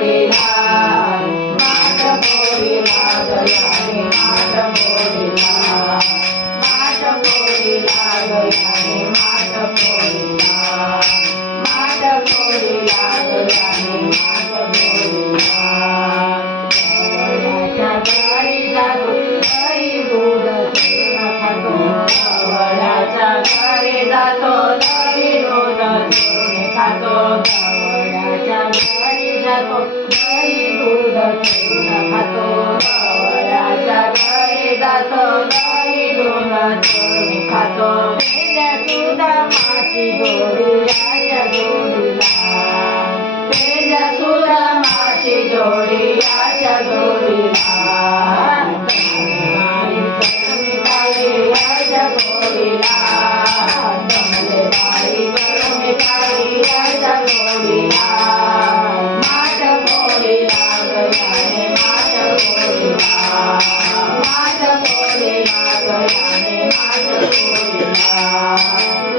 गोडीला माठ गोडीला गयाने माठ गोडीला माठ गोडीला गयाने माठ गोडीला माठ गोडीला गयाने माठ गोडीला गवळ्याच्या घरी जातो दही दूध चूर्ण खातो गवळ्याच्या घरी जातो दही दूध चूर्ण खातो गवळ्याच्या घरी जातो दही दूध चूर्ण खातो पेंड्या सुदामाची जोडी याच्या जोडीला पेंड्या सुदामाची जोडी याच्या जोडीला गोडीला जमले बाई करून काळी याच्या गोडीला माठ गोडीला गयाने माठ गोडीला माठ गोडीला गयाने माठ गोडीला